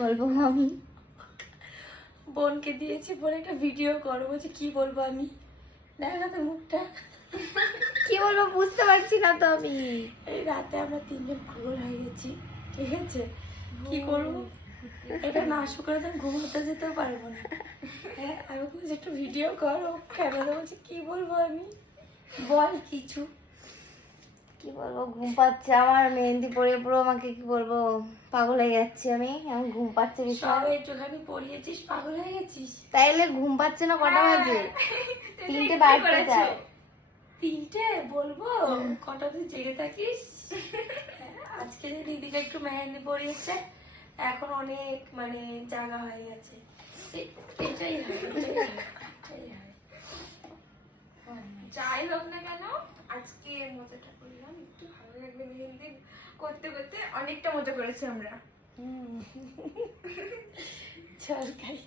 বলবো আমি? বোনকে দিয়েছি, বোন একটা ভিডিও করবো, যে কি বলবো আমি, দেখা তো মুখটা। কি বলবো বুঝতে পারছি না তো আমি। এই রাতে আমরা তিনজন পাগল হয়ে গেছি, ঠিক আছে? কি করবো, এটা না শুকরে তো ঘুমোতে যেতেও পারবো না। হ্যাঁ, আমি বলছি একটু ভিডিও করো, ক্যামেরা বলছি কি বলবো আমি, বল কিছু। কি বলবো, ঘুম পাচ্ছে আমার, মেহেন্দি পরে পুরো আমাকে কি বলবো পাগল হয়ে যাচ্ছি আমি, আমার ঘুম পাচ্ছে ভীষণ। সবে একটুখানি পড়িয়েছিস, পাগল হয়ে গেছিস। তাইলে ঘুম পাচ্ছে না, কটা বাজে? 3টে বাজতে যায়। 3টে বলবো? কটা তুই জেগে থাকিস? আজকে যে দিদিকে একটু মেহেন্দি পরিয়েছে, এখন অনেক মানে জাগা হয়ে গেছে। এটাই হয়, এটাই হয়, এটাই হয়। যাই হোক না কেন, আজকে মজাটা করলাম, একটু ভালো লাগবে মেহেন্দি করতে করতে, অনেকটা মজা করেছি আমরা। চল খাই।